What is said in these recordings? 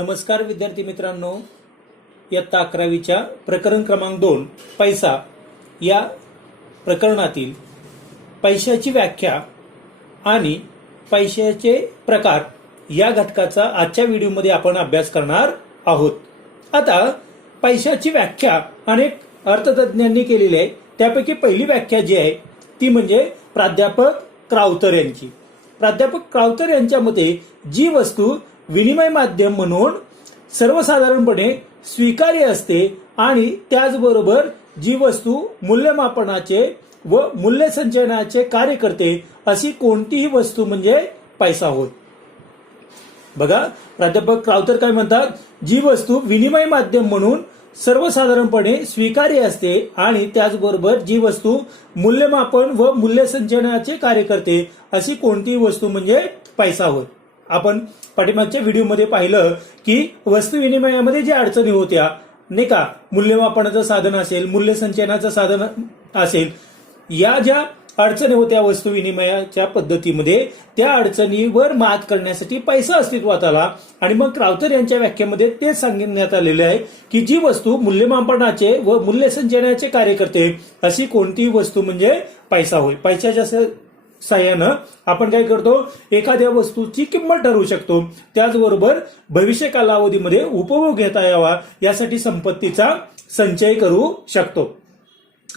नमस्कार विद्यार्थी मित्रांनो, इयत्ता 11वीच्या प्रकरण क्रमांक 2 पैसा या प्रकरणातील पैशाची व्याख्या आणि पैशाचे प्रकार या घटकाचा आजच्या व्हिडिओमध्ये आपण अभ्यास करणार आहोत। आता पैशाची व्याख्या अनेक अर्थतज्ञांनी केलेली आहे। त्यापैकी पहिली व्याख्या जी आहे ती म्हणजे प्राध्यापक क्राउथर यांची। प्राध्यापक क्राउथर यांच्या मते जी वस्तू विनिमय माध्यम म्हणून सर्वसाधारणपणे स्वीकार्य असते आणि त्याचबरोबर जी वस्तू मूल्यमापनाचे व मूल्य संचयनाचे कार्य करते अशी कोणतीही वस्तू म्हणजे पैसा होय। बघा, प्राध्यापक क्राउथर काय म्हणतात, जी वस्तू विनिमय माध्यम म्हणून सर्वसाधारणपणे स्वीकार्य असते आणि त्याचबरोबर जी वस्तू मूल्यमापन व मूल्य संचयनाचे कार्य करते अशी कोणतीही वस्तू म्हणजे पैसा होय। आपण पाठीमागच्या व्हिडिओमध्ये पाहिलं की वस्तू विनिमयामध्ये ज्या अडचणी होत्या नाही का, मूल्यमापनाचं साधन असेल, मूल्य संचयनाचं साधन असेल, या ज्या अडचणी होत्या वस्तू विनिमयाच्या पद्धतीमध्ये, त्या अडचणीवर मात करण्यासाठी पैसा अस्तित्वात आला। आणि मग क्राउथर यांच्या व्याख्येमध्ये तेच सांगण्यात आलेले आहे की जी वस्तू मूल्यमापनाचे व मूल्य संचयनाचे कार्य करते अशी कोणतीही वस्तू म्हणजे पैसा होय। पैशाच्या साह्यानं आपण काय करतो, एखाद्या वस्तूची किंमत ठरवू शकतो, त्याचबरोबर भविष्य कालावधीमध्ये उपभोग घेता यावा यासाठी संपत्तीचा संचय करू शकतो।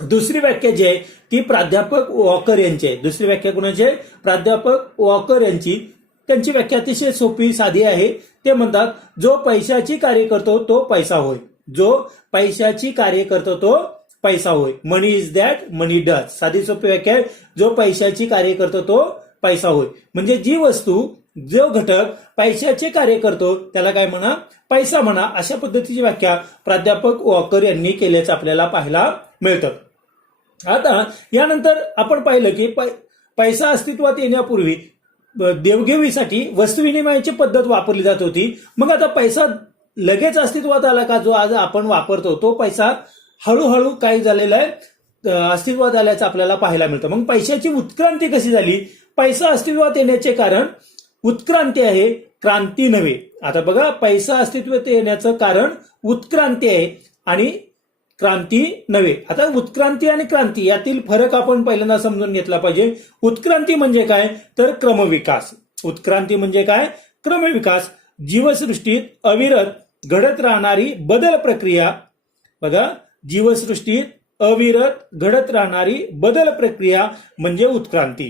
दुसरी व्याख्या जी आहे ती प्राध्यापक वॉकर यांची आहे। दुसरी व्याख्या कोणाची आहे? प्राध्यापक वॉकर यांची। त्यांची व्याख्या अतिशय सोपी साधी आहे। ते म्हणतात, जो पैशाची कार्य करतो तो पैसा होय। जो पैशाची कार्य करतो तो पैसा होय। मनी इज दॅट मनी डज। साधी सोपी व्याख्या आहे, जो पैशाची कार्य करतो तो पैसा होय। म्हणजे जी वस्तू, जो घटक पैशाचे कार्य करतो त्याला काय म्हणा, पैसा म्हणा। अशा पद्धतीची व्याख्या प्राध्यापक वॉकर यांनी केल्याचं आपल्याला पाहायला मिळतं। आता यानंतर आपण पाहिलं की पैसा अस्तित्वात येण्यापूर्वी देवघेवीसाठी वस्तू विनिमयाची पद्धत वापरली जात होती। मग आता पैसा लगेच अस्तित्वात आला का? जो आज आपण वापरतो तो पैसा हळूहळू काय झालेला आहे, अस्तित्वात आल्याचं आपल्याला पाहायला मिळतं। मग पैशाची उत्क्रांती कशी झाली? पैसा अस्तित्वात येण्याचे कारण उत्क्रांती आहे, क्रांती नव्हे। आता बघा, पैसा अस्तित्वात येण्याचं कारण उत्क्रांती आहे आणि क्रांती नव्हे। आता उत्क्रांती आणि क्रांती यातील फरक आपण पहिल्यांदा समजून घेतला पाहिजे। उत्क्रांती म्हणजे काय तर क्रमविकास। उत्क्रांती म्हणजे काय? क्रमविकास। जीवसृष्टीत अविरत घडत राहणारी बदल प्रक्रिया। बघा, जीवसृष्टीत अविरत घडत राहणारी बदल प्रक्रिया म्हणजे उत्क्रांती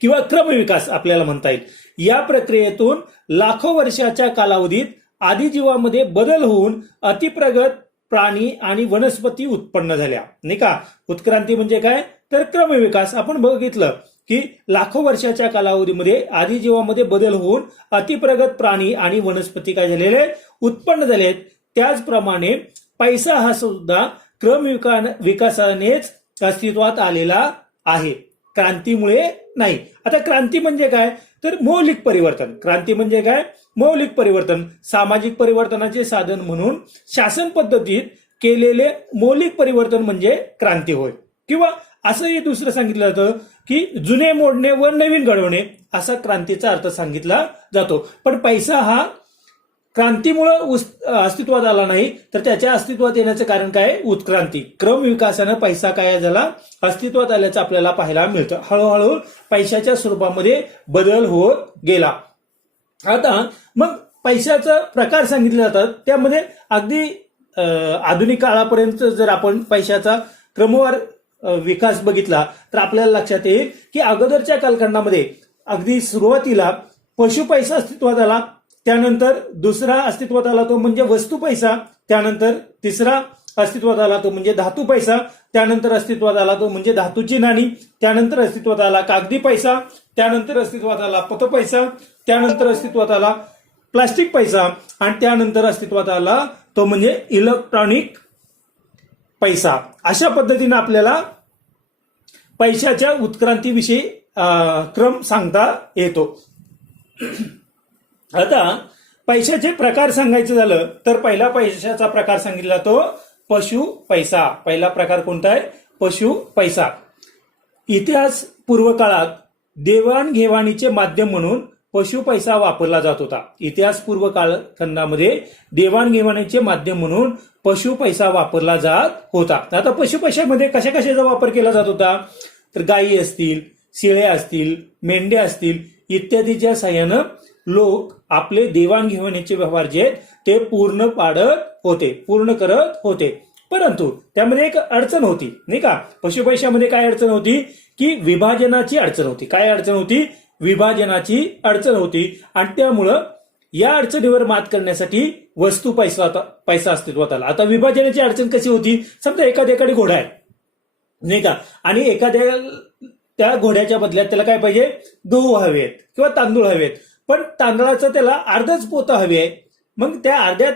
किंवा क्रमविकास आपल्याला म्हणता येईल। या प्रक्रियेतून लाखो वर्षाच्या कालावधीत आदिजीवामध्ये बदल होऊन अतिप्रगत प्राणी आणि वनस्पती उत्पन्न झाल्या, नाही का। उत्क्रांती म्हणजे काय तर क्रमविकास। आपण बघितलं की लाखो वर्षाच्या कालावधीमध्ये आदिजीवामध्ये बदल होऊन अतिप्रगत प्राणी आणि वनस्पती काय झालेले उत्पन्न झालेत। त्याचप्रमाणे पैसा हा सुद्धा क्रमविकासानेच अस्तित्वात आलेला आहे, क्रांतीमुळे नाही। आता क्रांती म्हणजे काय तर मौलिक परिवर्तन। क्रांती म्हणजे काय? मौलिक परिवर्तन। सामाजिक परिवर्तनाचे साधन म्हणून शासन पद्धतीत केलेले मौलिक परिवर्तन म्हणजे क्रांती होय। किंवा असंही दुसरं सांगितलं जातं की जुने मोडणे व नवीन घडवणे असा क्रांतीचा अर्थ सांगितला जातो। पण पैसा हा क्रांतीमुळे अस्तित्वात आला नाही, तर त्याच्या अस्तित्वात येण्याचं कारण काय? उत्क्रांती। क्रमविकासानं पैसा काय झाला, अस्तित्वात आल्याचं आपल्याला पाहायला मिळतं। हळूहळू पैशाच्या स्वरूपामध्ये बदल होत गेला। आता मग पैशाचा प्रकार सांगितले जातात, त्यामध्ये अगदी आधुनिक काळापर्यंत जर आपण पैशाचा क्रमवार विकास बघितला तर आपल्याला लक्षात येईल की अगोदरच्या कालखंडामध्ये अगदी सुरुवातीला पशु पैसा अस्तित्वात आला, त्यानंतर दुसरा अस्तित्वात आला तो म्हणजे वस्तू पैसा, त्यानंतर तिसरा अस्तित्वात आला तो म्हणजे धातू पैसा, त्यानंतर अस्तित्वात आला तो म्हणजे धातूची नाणी, त्यानंतर अस्तित्वात आला कागदी पैसा, त्यानंतर अस्तित्वात आला पतपैसा, त्यानंतर अस्तित्वात आला प्लास्टिक पैसा आणि त्यानंतर अस्तित्वात आला तो म्हणजे इलेक्ट्रॉनिक पैसा। अशा पद्धतीने आपल्याला पैशाच्या उत्क्रांतीविषयी क्रम सांगता येतो। आता पैशाचे प्रकार सांगायचं झालं तर पहिला पैशाचा प्रकार सांगितला तो पशु पैसा। पहिला प्रकार कोणता आहे? पशु पैसा। इतिहास पूर्व काळात देवाणघेवाणीचे माध्यम म्हणून पशु पैसा वापरला जात होता. इतिहासपूर्व कालखंडामध्ये देवाणघेवाणीचे माध्यम म्हणून पशु पैसा वापरला जात होता. आता पशु पैशामध्ये कशा कशाचा वापर केला जात होता, तर गायी असतील, शेळ्या असतील, मेंढ्या असतील इत्यादीच्या साह्यानं लोक आपले देवाणघेवाणीचे व्यवहार जे आहेत ते पूर्ण करत होते. परंतु त्यामध्ये एक अडचण होती, नाही का. पशुपैशामध्ये काय अडचण होती की विभाजनाची अडचण होती. काय अडचण होती? विभाजनाची अडचण होती. आणि त्यामुळं या अडचणीवर मात करण्यासाठी वस्तू पैसा अस्तित्वात आला. आता विभाजनाची अडचण कशी होती? समजा एखाद्याकडे घोडा आहे, नाही का, आणि एखाद्या त्या घोड्याच्या बदल्यात त्याला काय पाहिजे, गहू हवेत किंवा तांदूळ हवेत, पण तांदळाचं त्याला अर्धच पोतं हवे आहे. मग त्या अर्ध्या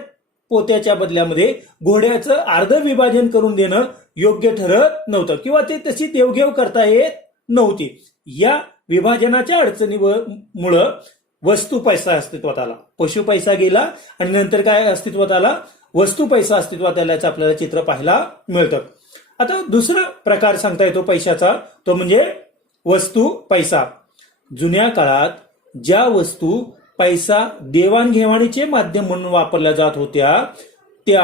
पोत्याच्या बदल्यामध्ये घोड्याचं अर्ध विभाजन करून देणं योग्य ठरत नव्हतं किंवा ते तशी देवघेव करता येत नव्हती. या विभाजनाच्या अडचणीमुळं वस्तू पैसा अस्तित्वात आला. पशु पैसा गेला आणि नंतर काय अस्तित्वात आला? वस्तू पैसा अस्तित्वात आल्याचं आपल्याला चित्र पाहायला मिळतं. आता दुसरा प्रकार सांगता येतो पैशाचा, तो म्हणजे वस्तू पैसा. जुन्या काळात ज्या वस्तू पैसा देवाणघेवाणीचे माध्यम म्हणून वापरल्या जात होत्या त्या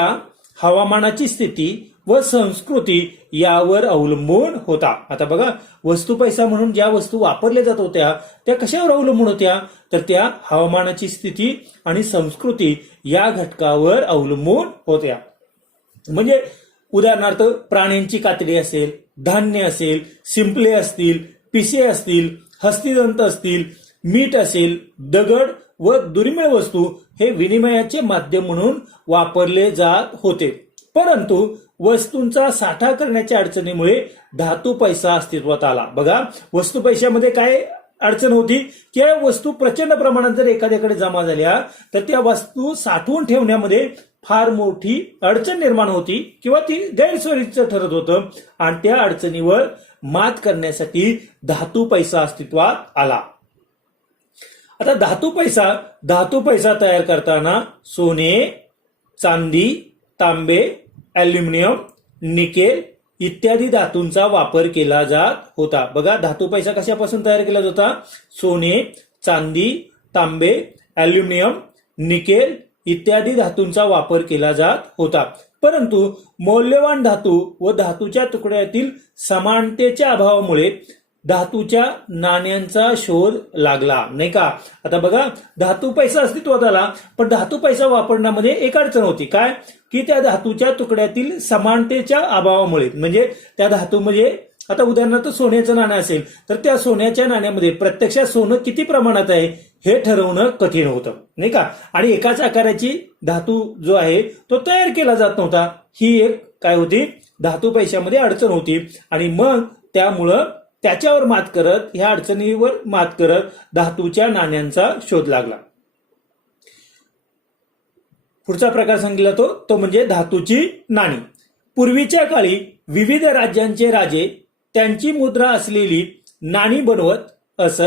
हवामानाची स्थिती व संस्कृती यावर अवलंबून होता. आता बघा, वस्तू पैसा म्हणून ज्या वस्तू वापरल्या जात होत्या त्या कशावर अवलंबून होत्या, तर त्या हवामानाची स्थिती आणि संस्कृती या घटकावर अवलंबून होत्या. म्हणजे उदाहरणार्थ प्राण्यांची कातडी असेल, धान्य असेल, शिंपले असतील, पिसे असतील, हस्तिदंत असतील, मीठ असेल, दगड व दुर्मिळ वस्तू हे विनिमयाचे माध्यम म्हणून वापरले जात होते. परंतु वस्तूंचा साठा करण्याच्या अडचणीमुळे धातू पैसा अस्तित्वात आला. बघा, वस्तू पैशामध्ये काय अडचण होती की या वस्तू प्रचंड प्रमाणात जर एखाद्याकडे जमा झाल्या तर त्या वस्तू साठवून ठेवण्यामध्ये फार मोठी अडचण निर्माण होती किंवा ती गैरसोयीचं ठरत होतं. आणि त्या अडचणीवर मात करण्यासाठी धातू पैसा अस्तित्वात आला. आता धातू पैसा तयार करताना सोने, चांदी, तांबे, अॅल्युमिनियम, निकेल इत्यादी धातूंचा वापर केला जात होता. बघा, धातू पैसा कशापासून तयार केला जात होता? सोने, चांदी, तांबे, अॅल्युमिनियम, निकेल इत्यादी धातूंचा वापर केला जात होता. परंतु मौल्यवान धातू व धातूच्या तुकड्यातील समानतेच्या अभावामुळे धातूच्या नाण्यांचा शोध लागला, नाही का. आता बघा, धातू पैसा अस्तित्वात आला, पण धातू पैसा वापरण्यामध्ये एक अडचण होती. काय की त्या धातूच्या तुकड्यातील समानतेच्या अभावामुळे, म्हणजे त्या धातूमध्ये आता उदाहरणार्थ सोन्याचं नाणं असेल तर त्या सोन्याच्या नाण्यामध्ये प्रत्यक्षात सोनं किती प्रमाणात आहे हे ठरवणं कठीण होतं, नाही का. आणि एकाच आकाराची धातू जो आहे तो तयार केला जात नव्हता. ही एक काय होती, धातू पैशामध्ये अडचण होती. आणि मग त्यामुळं त्याच्यावर मात करत, ह्या अडचणीवर मात करत धातूच्या नाण्यांचा शोध लागला. पुढचा प्रकार सांगितला तो म्हणजे धातूची नाणी. पूर्वीच्या काळी विविध राज्यांचे राजे त्यांची मुद्रा असलेली नाणी बनवत असत.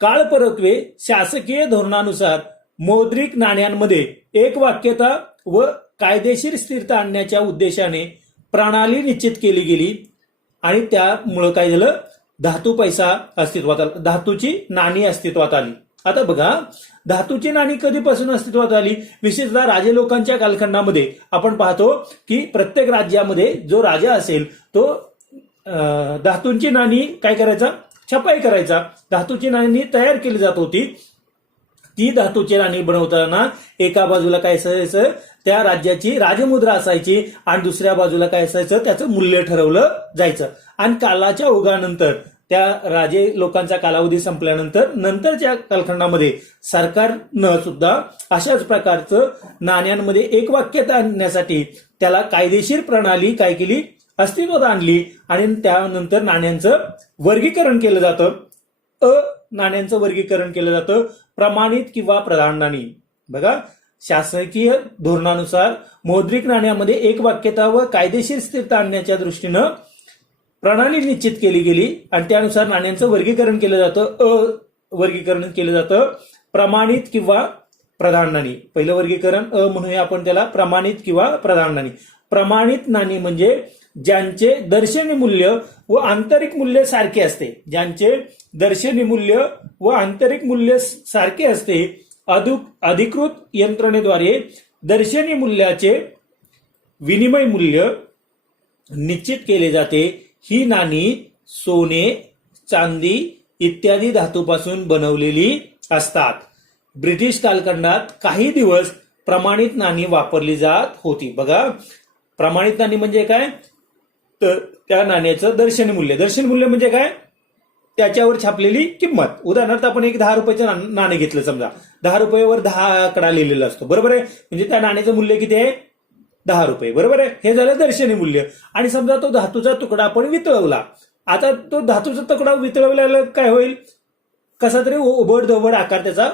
काळपरत्वे शासकीय धोरणानुसार मौद्रिक नाण्यांमध्ये एकवाक्यता व कायदेशीर स्थिरता आणण्याच्या उद्देशाने प्रणाली निश्चित केली गेली आणि त्यामुळे काय झालं, धातू पैसा अस्तित्वात आला, धातूची नाणी अस्तित्वात आली. आता बघा, धातूची नाणी कधीपासून अस्तित्वात आली? विशेषतः राजे लोकांच्या कालखंडामध्ये आपण पाहतो की प्रत्येक राज्यामध्ये जो राजा असेल तो धातूंची नाणी काय करायचा, छपाई करायचा. धातूची नाणी तयार केली जात होती. ती धातूची नाणी बनवताना एका बाजूला काय असायचं, त्या राज्याची राजमुद्रा असायची आणि दुसऱ्या बाजूला काय असायचं, त्याचं मूल्य ठरवलं जायचं. आणि कालाच्या ओघानंतर, त्या राजे लोकांचा कालावधी संपल्यानंतर नंतरच्या कालखंडामध्ये सरकारनं सुद्धा अशाच प्रकारचं नाण्यांमध्ये एकवाक्यता आणण्यासाठी त्याला कायदेशीर प्रणाली काय केली, अस्तित्वात आणली. आणि त्यानंतर नाण्यांचं वर्गीकरण केलं जातं. नाण्यांचं वर्गीकरण केलं जातं प्रमाणित किंवा प्रधान नाणी. बघा, शासकीय धोरणानुसार मौद्रिक नाण्यामध्ये एकवाक्यता व कायदेशीर स्थिरता आणण्याच्या दृष्टीनं प्रणाली निश्चित केली गेली आणि त्यानुसार नाण्यांचं वर्गीकरण केलं जातं. वर्गीकरण केलं जातं प्रमाणित किंवा प्रधान नाणी. पहिलं वर्गीकरण म्हणूया आपण त्याला प्रमाणित किंवा प्रधान नाणी. प्रमाणित नाणी म्हणजे ज्यांचे दर्शनी मूल्य व आंतरिक मूल्य सारखे असते, ज्यांचे दर्शनी मूल्य व आंतरिक मूल्य सारखे असते, अधिकृत यंत्रणेद्वारे दर्शनी मूल्याचे विनिमय मूल्य निश्चित केले जाते. ही नाणी सोने, चांदी इत्यादी धातूपासून बनवलेली असतात. ब्रिटिश कालखंडात काही दिवस प्रमाणित नाणी वापरली जात होती. बघा, प्रमाणित नाणी म्हणजे काय, तर त्या नाण्याचं दर्शनी मूल्य म्हणजे काय, त्याच्यावर छापलेली किंमत. उदाहरणार्थ आपण एक 10 रुपयाचं नाणे घेतलं, समजा 10 रुपयावर 10 आकडा लिहिलेला असतो, बरोबर आहे. म्हणजे त्या नाण्याचं मूल्य किती आहे, 10 रुपये, बरोबर आहे. हे झालं दर्शनी मूल्य. आणि समजा तो धातूचा तुकडा आपण वितळवला. आता तो धातूचा तुकडा वितळवल्याला काय होईल, कसा तरी ओबड धोबड आकार त्याचा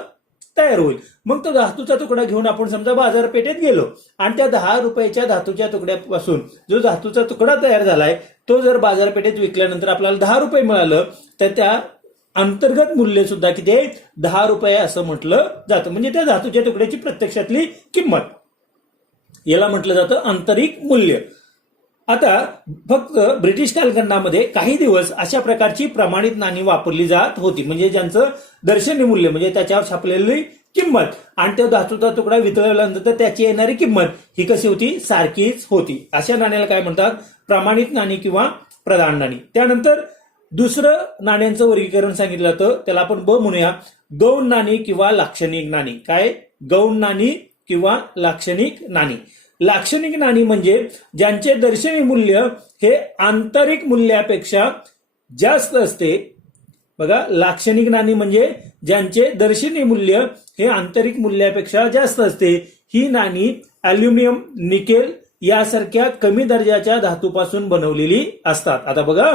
तयार होईल. मग तो धातूचा तुकडा घेऊन आपण समजा बाजारपेठेत गेलो आणि त्या 10 रुपयाच्या धातूच्या तुकड्यापासून जो धातूचा तुकडा तयार झालाय तो जर बाजारपेठेत विकल्यानंतर आपल्याला 10 रुपये मिळालं, तर त्या अंतर्गत मूल्य सुद्धा किती आहे, 10 रुपये असं म्हटलं जातं. म्हणजे त्या धातूच्या तुकड्याची प्रत्यक्षातली किंमत, याला म्हटलं जातं आंतरिक मूल्य. आता फक्त ब्रिटिश कालखंडामध्ये काही दिवस अशा प्रकारची प्रमाणित नाणी वापरली जात होती, म्हणजे ज्यांचं दर्शनी मूल्य म्हणजे त्याच्यावर छापलेली किंमत आणि त्या धातूचा तुकडा वितळल्यानंतर त्याची येणारी किंमत ही कशी होती, सारखीच होती. अशा नाण्याला काय म्हणतात, प्रमाणित नाणी किंवा प्रधान नाणी. त्यानंतर दुसरं नाण्यांचं वर्गीकरण सांगितलं जातं, त्याला आपण ब म्हणूया, गौण नाणी किंवा लाक्षणिक नाणी. काय, गौण नाणी किंवा लाक्षणिक नाणी. लाक्षणिक नाणी म्हणजे ज्यांचे दर्शनी मूल्य हे आंतरिक मूल्यापेक्षा जास्त असते. बघा, लाक्षणिक नाणी म्हणजे ज्यांचे दर्शनी मूल्य हे आंतरिक मूल्यापेक्षा जास्त असते. ही नाणी अल्युमिनियम, निकेल यासारख्या कमी दर्जाच्या धातूपासून बनवलेली असतात. आता बघा,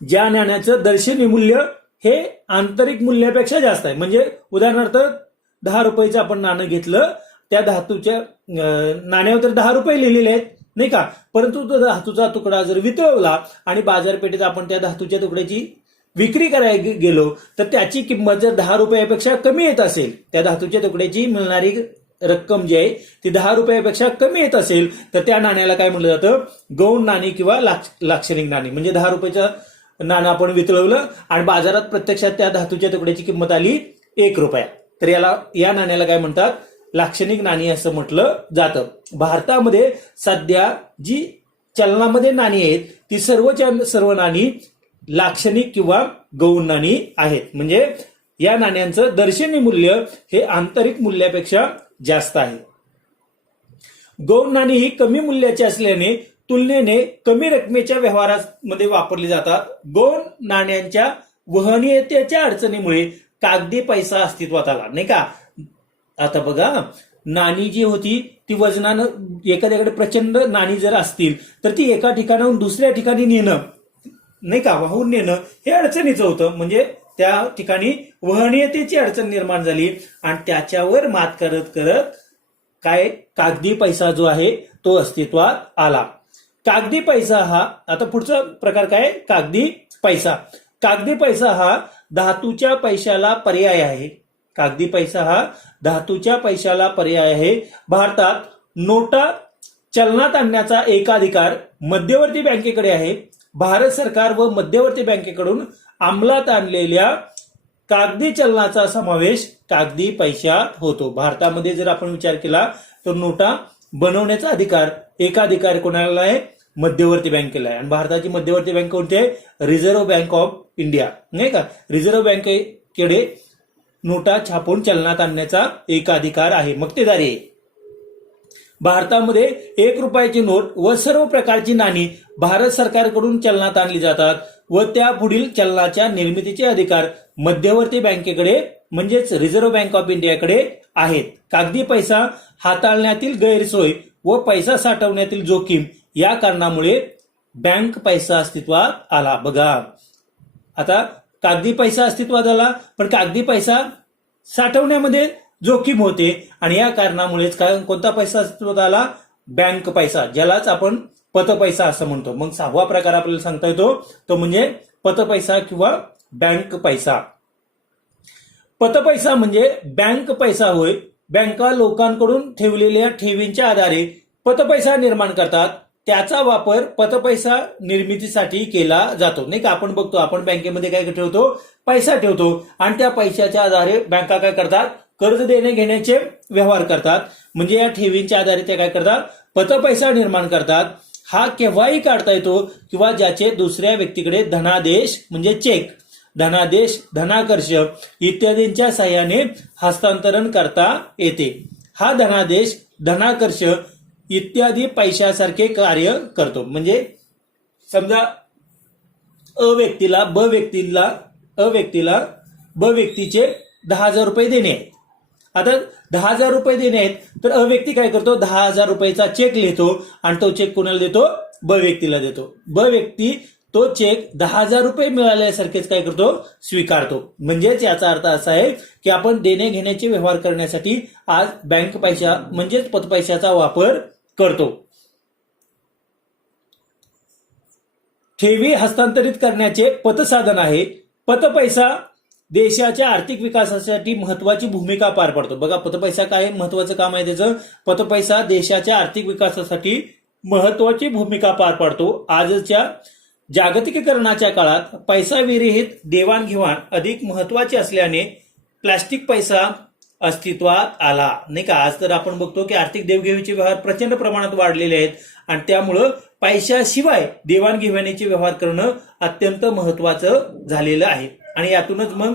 ज्या नाण्याचं दर्शनी मूल्य हे आंतरिक मूल्यापेक्षा जास्त आहे, म्हणजे उदाहरणार्थ 10 रुपयाचं आपण नाणं घेतलं, त्या धातूच्या नाण्यावर तर 10 रुपये लिहिलेले आहेत नाही का, परंतु तो धातूचा तुकडा जर वितळवला आणि बाजारपेठेत आपण त्या धातूच्या तुकड्याची विक्री करायला गेलो तर त्याची किंमत जर 10 रुपयापेक्षा कमी येत असेल, त्या धातूच्या तुकड्याची मिळणारी रक्कम जी आहे ती 10 रुपयापेक्षा कमी येत असेल, तर त्या नाण्याला काय म्हटलं जातं, गौण नाणी किंवा लाक्षणिक नाणी. म्हणजे 10 रुपयाचं नाणं आपण वितळवलं आणि बाजारात प्रत्यक्षात त्या धातूच्या तुकड्याची किंमत आली 1 रुपया, तर या नाण्याला काय म्हणतात, लाक्षणिक नाणी असं म्हटलं जातं. भारतामध्ये सध्या जी चलनामध्ये नाणी आहेत ती सर्व नाणी लाक्षणिक किंवा गौण नाणी आहेत. म्हणजे या नाण्यांचं दर्शनी मूल्य हे आंतरिक मूल्यापेक्षा जास्त आहे. गौण नाणी ही कमी मूल्याची असल्याने तुलनेने कमी रकमेच्या व्यवहारामध्ये वापरली जातात. गौण नाण्यांच्या वहनीयतेच्या अडचणीमुळे कागदी पैसा अस्तित्वात आला नाही का. आता बघा, नाणी जी होती ती वजनानं, एखाद्याकडे प्रचंड नाणी जर असतील तर ती एका ठिकाणाहून दुसऱ्या ठिकाणी नेणं नाही का, वाहून नेणं हे अडचणीचं होतं. म्हणजे त्या ठिकाणी वहनीयतेची अडचण निर्माण झाली आणि त्याच्यावर मात करत करत काय, कागदी पैसा जो आहे तो अस्तित्वात आला. कागदी पैसा हा, आता पुढचा प्रकार काय, कागदी पैसा. कागदी पैसा हा धातूच्या पैशाला पर्याय आहे. कागदी पैसा हा धातूच्या पैशाला पर्याय आहे. भारतात नोटा चलनात आणण्याचा एकाधिकार मध्यवर्ती बँकेकडे आहे. भारत सरकार व मध्यवर्ती बँकेकडून अंमलात आणलेल्या कागदी चलनाचा समावेश कागदी पैशात होतो. भारतामध्ये जर आपण विचार केला तर नोटा बनवण्याचा एकाधिकार कोणाला आहे, मध्यवर्ती बँकेला आहे. आणि भारताची मध्यवर्ती बँक कोणती आहे, रिझर्व्ह बँक ऑफ इंडिया नाही का. रिझर्व्ह बँकेकडे नोटा छापून चलनात आणण्याचा एकाधिकार आहे, मक्तेदारी आहे. भारतामध्ये 1 रुपयाची नोट व सर्व प्रकारची नाणी भारत सरकारकडून चलनात आणली जातात व त्या पुढील चलनाच्या निर्मितीचे अधिकार मध्यवर्ती बँकेकडे म्हणजेच रिझर्व्ह बँक ऑफ इंडियाकडे आहेत. कागदी पैसा हाताळण्यातील गैरसोय व पैसा साठवण्यातील जोखीम या कारणामुळे बँक पैसा अस्तित्वात आला. बघा, आता कागदी पैसा अस्तित्वात आला, पण कागदी पैसा साठवण्यामध्ये जोखीम होते आणि या कारणामुळेच कोणता पैसा अस्तित्वात आला, बँक पैसा, ज्यालाच आपण पतपैसा असं म्हणतो. मग 6वा प्रकार आपल्याला सांगता येतो तो म्हणजे पतपैसा किंवा बँक पैसा. पतपैसा म्हणजे बँक पैसा होय. बँका लोकांकडून ठेवलेल्या ठेवींच्या आधारे पतपैसा निर्माण करतात. त्याचा वापर पतपैसा निर्मितीसाठी केला जातो. नाही का, आपण बघतो आपण बँकेमध्ये काय ठेवतो, पैसा ठेवतो आणि त्या पैशाच्या आधारे बँका काय करतात, कर्ज देणे घेण्याचे व्यवहार करतात. म्हणजे या ठेवींच्या आधारे ते काय करतात, पतपैसा निर्माण करतात. हा केव्हाही काढता येतो किंवा ज्याचे दुसऱ्या व्यक्तीकडे धनादेश म्हणजे चेक, धनादेश, धनाकर्ष इत्यादींच्या साह्याने हस्तांतरण करता येते. हा धनादेश, धनाकर्ष इत्यादी पैशासारखे कार्य करतो. म्हणजे समजा अ व्यक्तीला ब व्यक्तीचे 10,000 रुपये देणे आहेत. आता 10,000 रुपये देणे आहेत तर अ व्यक्ती काय करतो, 10,000 रुपयाचा चेक लिहितो आणि तो चेक कोणाला देतो, ब व्यक्तीला देतो. ब व्यक्ती तो चेक 10,000 रुपये मिळाल्यासारखेच काय करतो, स्वीकारतो. म्हणजेच याचा अर्थ असा आहे की आपण देणे घेण्याचे व्यवहार करण्यासाठी आज बँक पैसा म्हणजेच पतपैशाचा वापर करतो. ठेवी हस्तांतरित करण्याचे पतसाधन आहे. पतपैसा देशाच्या आर्थिक विकासासाठी महत्वाची भूमिका पार पाडतो. बघा पतपैसा काय महत्वाचं काम आहे त्याचं, पतपैसा देशाच्या आर्थिक विकासासाठी महत्वाची भूमिका पार पाडतो. आजच्या जागतिकीकरणाच्या काळात पैसा विरहित देवाणघेवाण अधिक महत्वाची असल्याने प्लास्टिक पैसा अस्तित्वात आला. नाही का, आज तर आपण बघतो की आर्थिक देवघेवीचे व्यवहार प्रचंड प्रमाणात वाढलेले आहेत आणि त्यामुळं पैशाशिवाय देवाणघेवाणीचे व्यवहार करणं अत्यंत महत्वाचं झालेलं आहे. आणि यातूनच मग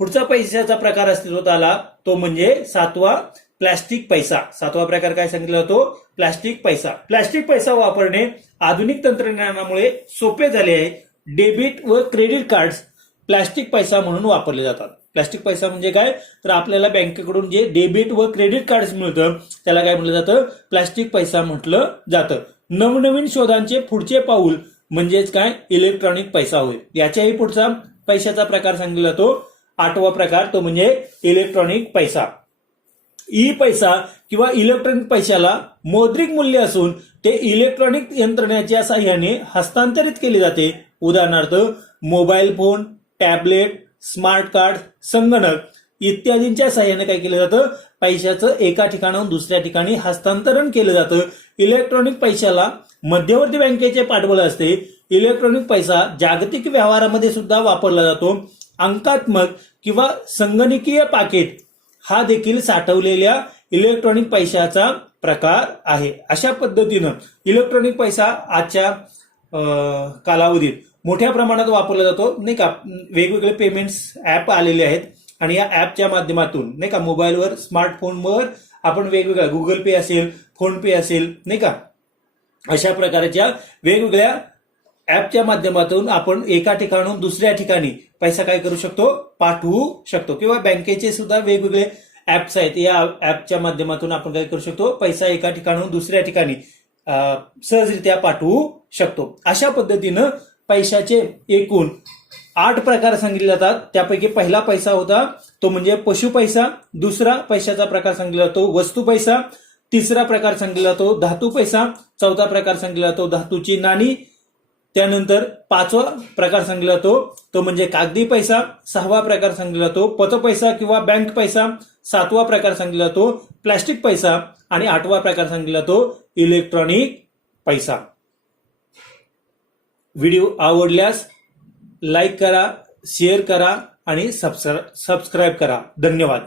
पुढचा पैशाचा प्रकार अस्तित्वात आला, तो म्हणजे 7वा प्लास्टिक पैसा. 7वा प्रकार काय सांगितला जातो, प्लास्टिक पैसा. प्लास्टिक पैसा वापरणे आधुनिक तंत्रज्ञानामुळे सोपे झाले आहे. डेबिट व क्रेडिट कार्ड प्लास्टिक पैसा म्हणून वापरले जातात. प्लास्टिक पैसा म्हणजे काय, तर आपल्याला बँकेकडून जे डेबिट व क्रेडिट कार्ड मिळतं त्याला काय म्हटलं जातं, प्लास्टिक पैसा म्हटलं जातं. नवनवीन शोधांचे पुढचे पाऊल म्हणजेच काय, इलेक्ट्रॉनिक पैसा होय. याच्याही पुढचा पैशाचा प्रकार सांगितला जातो 8वा प्रकार, तो म्हणजे इलेक्ट्रॉनिक पैसा. ई पैसा किंवा इलेक्ट्रॉनिक पैशाला मौद्रिक मूल्य असून ते इलेक्ट्रॉनिक यंत्रणेच्या साह्याने हस्तांतरित केले जाते. उदाहरणार्थ mobile phone, tablet, smart card, संगणक इत्यादींच्या साह्याने काय केलं जातं, पैशाचं एका ठिकाणाहून दुसऱ्या ठिकाणी हस्तांतरण केलं जातं. इलेक्ट्रॉनिक पैशाला मध्यवर्ती बँकेचे पाठबळ असते. इलेक्ट्रॉनिक पैसा जागतिक व्यवहारामध्ये सुद्धा वापरला जातो. अंकात्मक किंवा संगणकीय पाकिट हा देखील साठवलेल्या इलेक्ट्रॉनिक पैशाचा प्रकार आहे. अशा पद्धतीनं इलेक्ट्रॉनिक पैसा आजच्या कालावधीत मोठ्या प्रमाणात वापरला जातो. नाही का, वेगवेगळे पेमेंट्स ऍप आलेले आहेत आणि या ऍपच्या माध्यमातून नाही का मोबाईलवर, स्मार्टफोनवर आपण वेगवेगळ्या गुगल पे असेल, फोन पे असेल, नाही का, अशा प्रकारच्या वेगवेगळ्या ऍपच्या माध्यमातून आपण एका ठिकाणाहून दुसऱ्या ठिकाणी पैसा काय करू शकतो, पाठवू शकतो. किंवा बँकेचे सुद्धा वेगवेगळे ऍप्स आहेत, या ऍपच्या माध्यमातून आपण काय करू शकतो, पैसा एका ठिकाणाहून दुसऱ्या ठिकाणी सहजरित्या पाठवू शकतो. अशा पद्धतीनं पैशाचे एकूण 8 प्रकार सांगितले जातात. त्यापैकी पहिला पैसा होता तो म्हणजे पशु पैसा. दुसरा पैशाचा प्रकार सांगितला जातो वस्तू पैसा. तिसरा प्रकार सांगितला जातो धातू पैसा. चौथा प्रकार सांगितला जातो धातूची नाणी. त्यानंतर 5वा प्रकार सांगितला जातो तो म्हणजे कागदी पैसा. 6वा प्रकार सांगितला जातो पतपैसा किंवा बँक पैसा. 7वा प्रकार सांगितला जातो प्लास्टिक पैसा आणि 8वा प्रकार सांगितला जातो इलेक्ट्रॉनिक पैसा. व्हिडिओ आवडल्यास लाईक करा, शेअर करा आणि सबस्क्राईब करा. धन्यवाद.